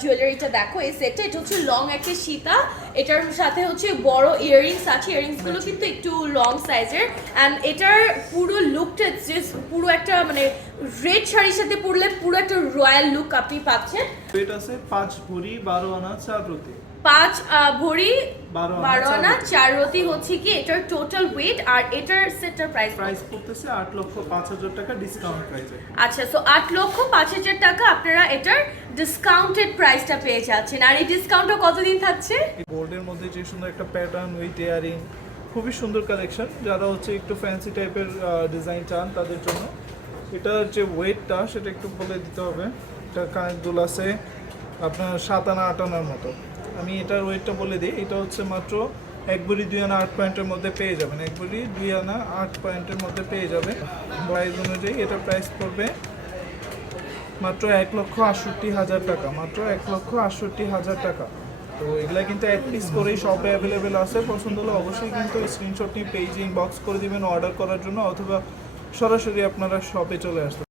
জুয়েলারিটা দেখো এই সেটটা, এটা হচ্ছে লং একটা সীতা, এটার সাথে হচ্ছে বড় ইয়াররিংস আছে, ইয়াররিংসগুলো কিন্তু একটু লং সাইজের। অ্যান্ড এটার পুরো লুকটা জাস্ট পুরো একটা মানে রেড শাড়ির সাথে পরলে পুরো একটা রয়্যাল লুক আপনি পাচ্ছেন। এটা আছে 5 ভরি 12 আনা 4 রতি। 5 ভরি 12 আনা 4 রতি হচ্ছে কি এটার টোটাল ওয়েট। আর এটার সেটটার প্রাইস পড়তেছে 8,05,000 টাকা ডিসকাউন্ট প্রাইসে। আচ্ছা, সো 8,05,000 টাকা আপনারা এটার ডিসকাউন্টেড প্রাইসটা পেয়ে যাচ্ছেন। আর এই ডিসকাউন্টটা কতদিন থাকছে? গোল্ডের মধ্যে যে সুন্দর একটা প্যাটার্ন উইথ ইয়ারিং, খুবই সুন্দর কালেকশন। যারা হচ্ছে একটু ফ্যান্সি টাইপের ডিজাইন চান তাদের জন্য এটার যে ওয়েটটা সেটা একটু বলে দিতে হবে। এটা কানের দুল আছে আপনার 7 আনা 8 আনার মতো। আমি এটার ওয়েটটা বলে দিই, এটা হচ্ছে মাত্র 1 ভরি 2 আনা 8 পয়েন্টের মধ্যে পেয়ে যাবেন। 1 ভরি 2 আনা 8 পয়েন্টের মধ্যে পেয়ে যাবেন। প্রাইস অনুযায়ী এটা প্রাইস পড়বে মাত্র 1,68,000 টাকা, মাত্র 1,68,000 টাকা। তো এগুলা কিন্তু এক পিস করেই শপে অ্যাভেলেবেল আছে। পছন্দ হলে অবশ্যই কিন্তু স্ক্রিনশট নিয়ে পেজে ইনবক্স করে দিবেন অর্ডার করার জন্য, অথবা সরাসরি আপনারা শপে চলে আসতে।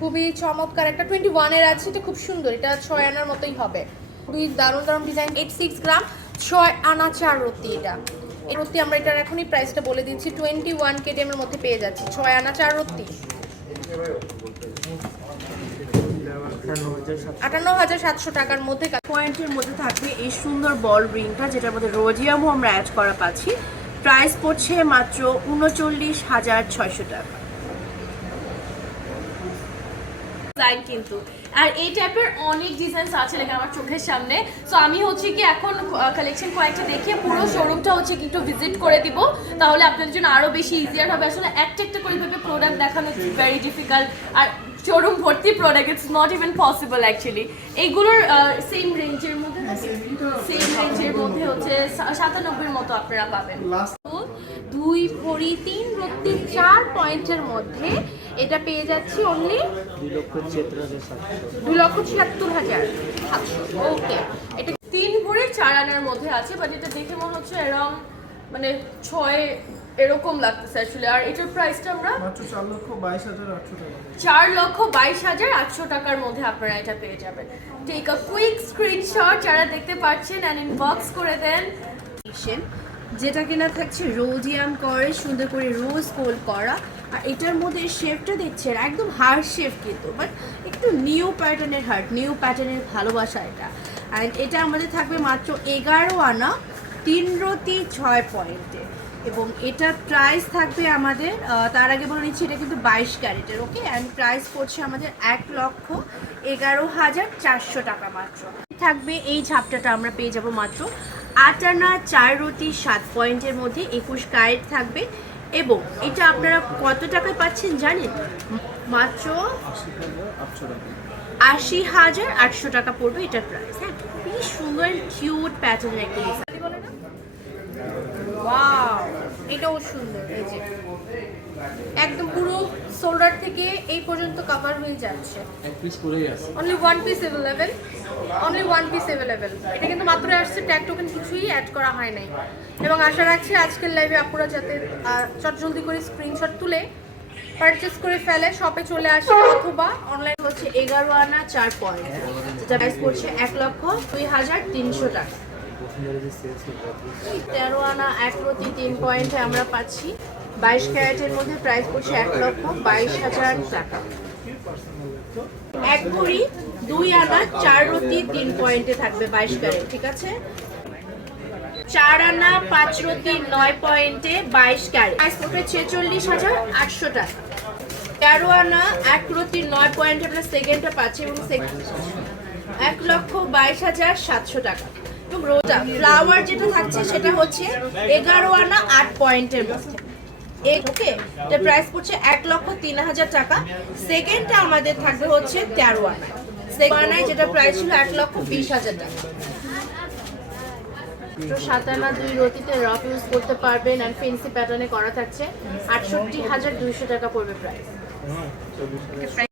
খুবই চমৎকার একটা 21 এর আছে, এটা খুব সুন্দর, এটা 6 আনার মতোই হবে। খুবই দারুণ দারুণ ডিজাইন, 86 গ্রাম 6 আনা 4 রতি। এটা এই রতি আমরা এটার এখনই প্রাইসটা বলে দিচ্ছি, 21 কেডিএম এর মধ্যে পেয়ে যাচ্ছি 6 আনা 4 রতি, 58,700 টাকার মধ্যে। পয়েন্টের মধ্যে থাকবে এই সুন্দর বল রিংটা, যেটার মধ্যে রোজিয়ামও আমরা অ্যাড করা পাচ্ছি। প্রাইস পড়ছে মাত্র 39,600 টাকা। ডিজাইন কিন্তু আর এই টাইপের অনেক ডিজাইনস আছে লেগে আমার চোখের সামনে। সো আমি হচ্ছে কি এখন কালেকশন কয়েকটা দেখিয়ে পুরো শোরুমটা হচ্ছে কি একটু ভিজিট করে দিব, তাহলে আপনাদের জন্য আরো বেশি ইজিয়ার হবে। আসলে একটা একটা করে ভাবে প্রোডাক্ট দেখানো ইটস ভেরি ডিফিকাল্ট, আর শোরুম ভর্তি product, it's not even possible actually. এইগুলোর সেম রেঞ্জের মধ্যে হচ্ছে 97 মতো আপনারা পাবেন। 2 ভরি 3 রতি 4 পয়েন্টের মধ্যে এটা পেয়ে যাচ্ছি অনলি 2,76,700। ওকে, এটা 3 ভরি 4 আনার মধ্যে আছে, বাট এটা দেখে মনে হচ্ছে এরকম মানে 6 এরকম লাগতেছে আসলে। আর এটার প্রাইসটা আমরা মাত্র 4,22,800 টাকা, 4,22,800 টাকার মধ্যে আপনারা এটা পেয়ে যাবেন। টেক আ কুইক স্ক্রিনশট যারা দেখতে পাচ্ছেন এন্ড ইনবক্স করে দেন। যেটা কিনা থাকছে রোজিয়াম করে সুন্দর করে রোজ গোল্ড করা, আর এটার মধ্যে শেপটা দেখছেন একদম হার্ট শেপ কিন্তু, বাট একটু নিউ প্যাটার্নের হার্ট, নিউ প্যাটার্নের ভালোবাসা এটা। অ্যান্ড এটা আমাদের থাকবে মাত্র 11 আনা 3 রতি 6 পয়েন্টে, এবং এটার প্রাইস থাকবে আমাদের তার আগে বলে নিচ্ছি এটা কিন্তু 22 ক্যারেটের। ওকে, অ্যান্ড প্রাইস পড়ছে আমাদের 1,11,400 টাকা মাত্র। থাকবে এই ঝাপটাটা আমরা পেয়ে যাব মাত্র 8 আনা 4 রতি 7 পয়েন্টের মধ্যে, 21 ক্যারেট থাকবে। এবং এটা আপনারা কত টাকায় পাচ্ছেন জানেন? মাত্র 80,800 টাকা পড়বে এটার প্রাইস। হ্যাঁ, খুবই সুন্দর কিউট প্যাটার্নের একটা ডিজাইন। ওয়াও, এটাও সুন্দর। এই যে একদম পুরো শোল্ডার থেকে এই পর্যন্ত কভার হয়ে যাচ্ছে, এক পিস পরেই আছে, only 1 piece available, only 1 piece available. এটা কিন্তু মাত্র আসছে, ট্যাগ টোকেন কিছুই অ্যাড করা হয় নাই। এবং আশা রাখছি আজকের লাইভে আপনারা যাতে চটজলদি করে স্ক্রিনশট তুলে পারচেজ করে ফেলে, শপে চলে আসে অথবা অনলাইন। হচ্ছে 11 আনা 4 পয়েন্ট, যেটা প্রাইস পড়ছে 1,02,300 টাকা। 13 আনা 1 রতি 3 পয়েন্টে আমরা পাচ্ছি 22 ক্যারেটের মধ্যে, প্রাইস পড়ছে 1,22,000 টাকা। 1 ভরি 2 আনা 4 রতি 3 পয়েন্টে থাকবে 22 ক্যারেট, ঠিক আছে। 4 আনা 5 রতি 9 পয়েন্টে 22 ক্যারেট, প্রাইস পড়বে 46,800 টাকা। 13 আনা 1 রতি 9 পয়েন্টে আমরা সেকেন্ডটা পাচ্ছি, এবং 1,22,700 টাকা। এবং রোজা ফ্লাওয়ার যেটা থাকছে সেটা হচ্ছে 11 আনা 8 পয়েন্টের মধ্যে। ওকে, এটা প্রাইস পড়ছে 1,03,000 টাকা। সেকেন্ডটা আমাদের থাকবে হচ্ছে 13 আনা, সেকেন্ড যেটা প্রাইস ছিল 1,20,000 টাকা। 7 আনা 2 রতিতে রফ ইউজ করতে পারবেন, অ্যান্ড ফেন্সি প্যাটার্নে করা থাকছে 68,200 টাকা পড়বে প্রাইস।